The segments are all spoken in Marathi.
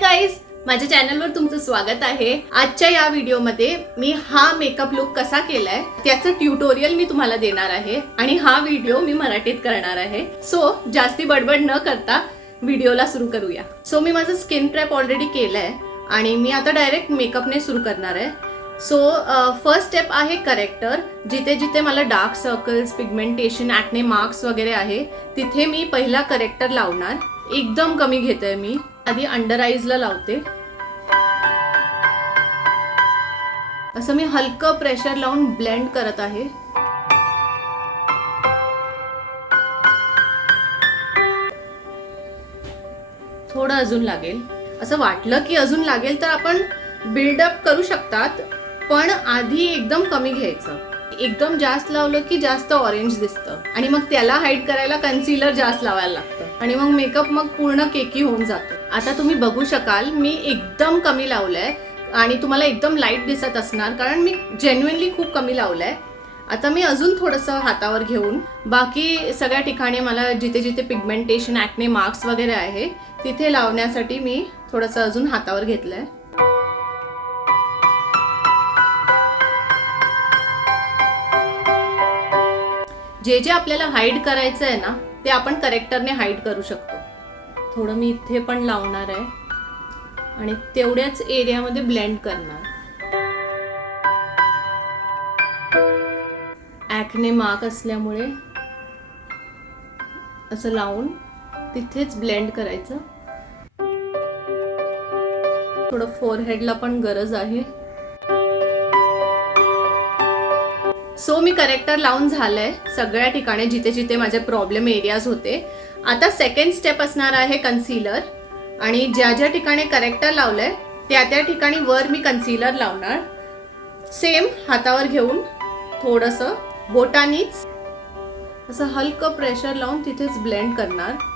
गाईज, माझ्या चॅनलवर तुमचं स्वागत आहे। आजच्या या व्हिडिओमध्ये मी हा मेकअप लुक कसा केलाय त्याचं ट्युटोरियल मी तुम्हाला देणार आहे आणि हा व्हिडिओ मी मराठीत करणार आहे। सो जास्ती बडबड न करता व्हिडिओला सुरू करूया। सो मी माझं स्किन प्रेप ऑलरेडी केलंय आणि मी आता डायरेक्ट मेकअपने सुरू करणार आहे। सो फर्स्ट स्टेप आहे करेक्टर। जिथे जिथे मला dark circles, pigmentation, acne marks वगैरे आहे तिथे मी पहिला करेक्टर लावणार। एकदम कमी घेते मी, आधी अंडर आईजला लावते। असं मी हलकं प्रेशर लावून ब्लेंड करत आहे। थोडं अजून लागेल, असं वाटलं की अजून लागेल तर आपण बिल्डअप करू शकतात, पण आधी एकदम कमी घ्यायचं। एकदम जास्त लावलं की जास्त ऑरेंज दिसतं आणि मग त्याला हाईड करायला कन्सीलर जास्त लावायला लागतं आणि मग मेकअप मग पूर्ण केकी होऊन जातो। आता तुम्ही बघू शकाल मी एकदम कमी लावलंय आणि तुम्हाला एकदम लाईट दिसत असणार कारण मी जेन्युइनली खूप कमी लावलंय। आता मी अजून थोडंसं हातावर घेऊन बाकी सगळ्या ठिकाणी मला जिथे जिथे पिगमेंटेशन, ॲक्ने मार्क्स वगैरे आहे तिथे लावण्यासाठी मी थोडंसं अजून हातावर घेतलंय। जे जे आपल्याला हाईड करायचं आहे ना ते आपण करेक्टरने हाईड करू शकतो। थोडं मी इथे पण लावणार आहे आणि तेवढ्याच एरियामध्ये ब्लेंड करणार। ॲक्ने मार्क असल्यामुळे असं लावून तिथेच ब्लेंड करायचं। थोडं फोरहेडला पण गरज आहे। सो मी करेक्टर लावून झालंय सगळ्या ठिकाणी जिथे जिथे माझे प्रॉब्लेम एरियाज होते। आता सेकंड स्टेप असणार आहे कन्सीलर आणि ज्या ज्या ठिकाणी करेक्टर लावलंय त्या त्या ठिकाणी वर मी कन्सीलर लावणार। सेम हातावर घेऊन थोडंसं बोटानीच असं हलकं प्रेशर लावून तिथेच ब्लेंड करणार।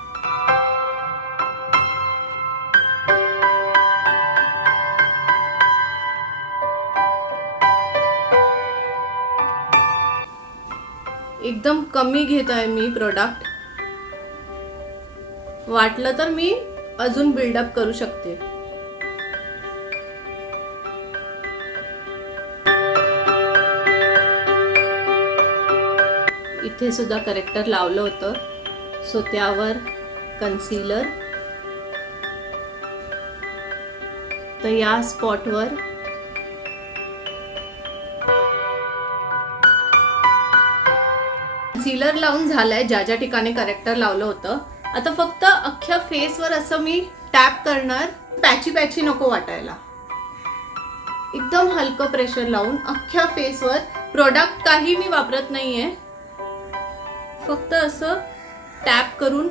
एकदम कमी घेत आहे मी प्रोडक्ट, वाटलं तर मी अजून बिल्डअप करू शकते। इथे सुद्धा करेक्टर लावलं होतं, सो त्यावर कन्सीलर। तर या स्पॉटवर कन्सीलर लावून झालंय ज्या ज्या ठिकाणी करेक्टर लावलं होतं। आता फक्त अख्ख्या फेसवर असं मी टॅप करणार, पॅची पॅची नको वाटायला। एकदम हलकं प्रेशर लावून अख्ख्या फेसवर, प्रोडक्ट काही मी वापरत नाहीये, फक्त असं टॅप करून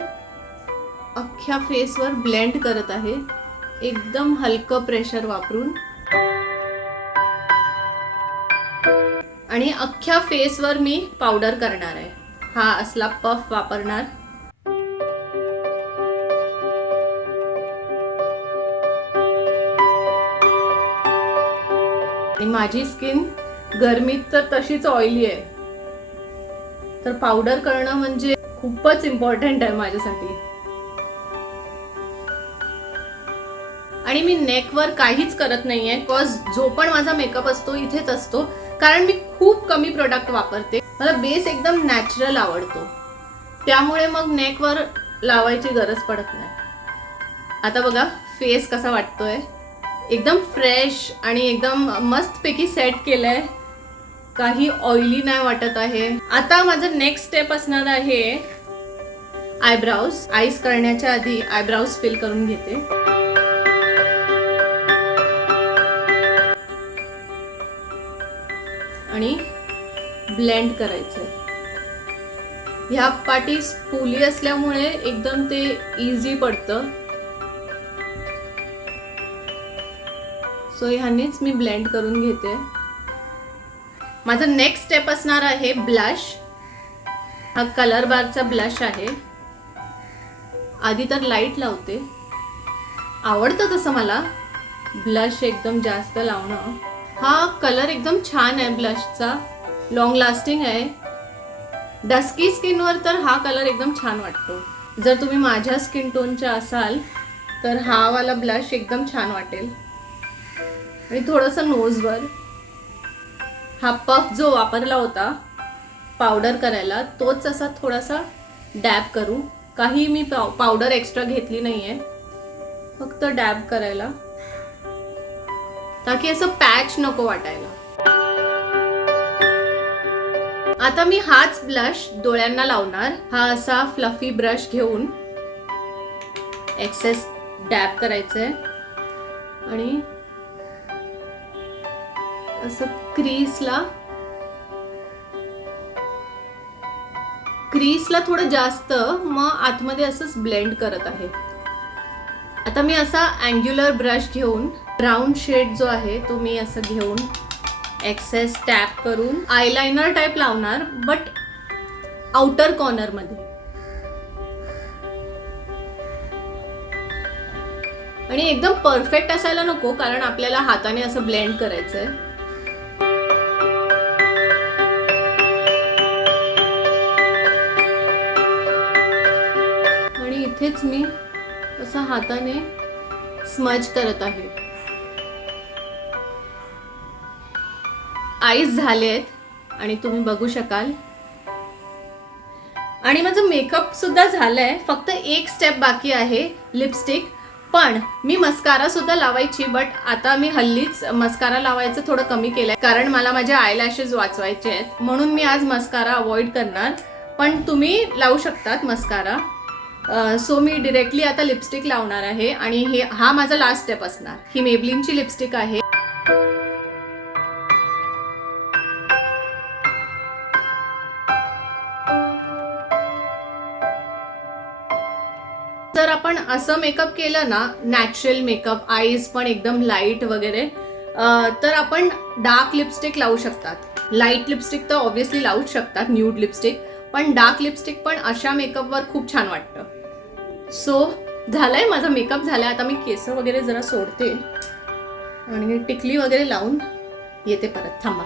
अख्ख्या फेसवर ब्लेंड करत आहे एकदम हलकं प्रेशर वापरून। आणि अख्ख्या फेसवर मी पावडर करणार आहे। हा असला पफ वापरणार। आणि माझी स्किन गरमीत तर तशीच ऑइली आहे, तर पावडर करणं म्हणजे खूपच इम्पॉर्टंट आहे माझ्यासाठी। आणि मी नेकवर काहीच करत नाहीये, बिकॉज जो पण माझा मेकअप असतो इथेच असतो, कारण मी खूप कमी प्रोडक्ट वापरते। मला बेस एकदम नॅचरल आवडतो, त्यामुळे मग नेकवर लावायची गरज पडत नाही। आता बघा फेस कसा वाटतोय, एकदम फ्रेश आणि एकदम मस्तपैकी सेट केलंय, काही ऑइली नाही वाटत आहे। आता माझं नेक्स्ट स्टेप असणार आहे आयब्राउज। आईज करण्याच्या आधी आयब्राउज फिल करून घेते। आणि ब्लेंड करायचं। ह्या पाटी स्पूली असल्यामुळे एकदम ते इझी पडतं, सो ह्यानेच मी ब्लेंड करून घेते। माझं नेक्स्ट स्टेप असणार आहे ब्लश। हा कलर बारचा ब्लश आहे। आधी तर लाईट लावते, आवडतं तसं मला ब्लश एकदम जास्त लावणं। हा कलर एकदम छान आहे ब्लशचा, लॉंग लास्टिंग आहे। डस्की स्किनवर तर हा कलर एकदम छान वाटतो। जर तुम्ही माझ्या स्किन टोनच्या असाल तर हा वाला ब्लश एकदम छान वाटेल. आणि थोडंसं नोजवर हा पफ जो वापरला होता पावडर करायला तोच असा थोडासा डॅब करू. काही मी पावडर एक्स्ट्रा घेतली नाहीये, फक्त डॅब करायला, ताकी असं पॅच नको वाटायला. आता मी हाच ब्लश डोळ्यांना लावणार. हा असा फ्लफी ब्रश घेऊन एक्सेस डॅब करायचंय आणि असं क्रीजला थोडं जास्त, मग आतमध्ये असंच ब्लेंड करत आहे. आता मी असा अँग्युलर ब्रश घेऊन ब्राऊन शेड जो आहे तो मी असं घेऊन एक्सेस टॅप करून आयलाइनर टाइप लावणार, बट आउटर कॉर्नर मध्ये. आणि एकदम परफेक्ट असायला नको, कारण आपल्याला हाताने असं ब्लेंड करायचंय. आणि इथेच मी असं हाताने स्मज करत आहे. आईज झालेत आणि तुम्ही बघू शकाल. आणि माझं मेकअप सुद्धा झालंय, फक्त एक स्टेप बाकी आहे, लिपस्टिक. पण मी मस्कारा सुद्धा लावायची, बट आता मी हल्लीच मस्कारा लावायचं थोडं कमी केलंय, कारण मला माझे आयलॅशेस वाचवायचे आहेत, म्हणून मी आज मस्कारा अवॉइड करणार. पण तुम्ही लावू शकतात मस्कारा. सो मी डिरेक्टली आता लिपस्टिक लावणार आहे आणि हा माझा लास्ट स्टेप असणार. ही मेबलिनची लिपस्टिक आहे. जर आपण असं मेकअप केलं ना, नॅचरल मेकअप, आईज पण एकदम लाईट वगैरे, तर आपण डार्क लिपस्टिक लावू शकतात. लाईट लिपस्टिक तर ऑब्व्हियसली लावूच शकतात, न्यूड लिपस्टिक, पण डार्क लिपस्टिक पण अशा मेकअपवर खूप छान वाटतं. सो झालंय, माझा मेकअप झालाय. आता मी केस वगैरे जरा सोडते आणि टिकली वगैरे लावून येते परत. थांबा.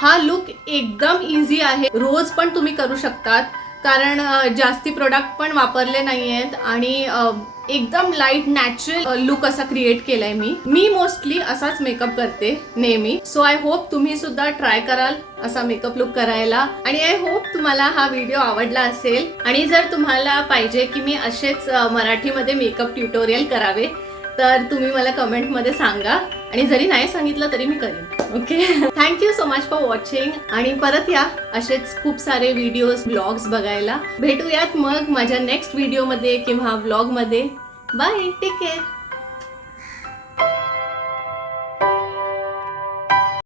हा लुक एकदम इझी आहे, रोज पण तुम्ही करू शकतात, कारण जास्ती प्रोडक्ट पण वापरले नाहीयेत आणि एकदम लाईट नॅचरल लुक असा क्रिएट केलाय मी मोस्टली असाच मेकअप करते नेहमी. सो आय होप तुम्ही सुद्धा ट्राय कराल असा मेकअप लुक करायला. आणि आय होप तुम्हाला हा व्हिडिओ आवडला असेल. आणि जर तुम्हाला पाहिजे की मी असेच मराठीमध्ये मेकअप ट्युटोरियल करावे, तर तुम्ही मला कमेंटमध्ये सांगा, आणि जरी नाही सांगितलं तरी मी करीन. Okay, thank you so much for watching. आणि परत या असेच खूप सारे व्हिडिओज, ब्लॉग्स बघायला. भेटूयात मग माझ्या नेक्स्ट व्हिडिओमध्ये किंवा व्लॉगमध्ये. Bye, take care.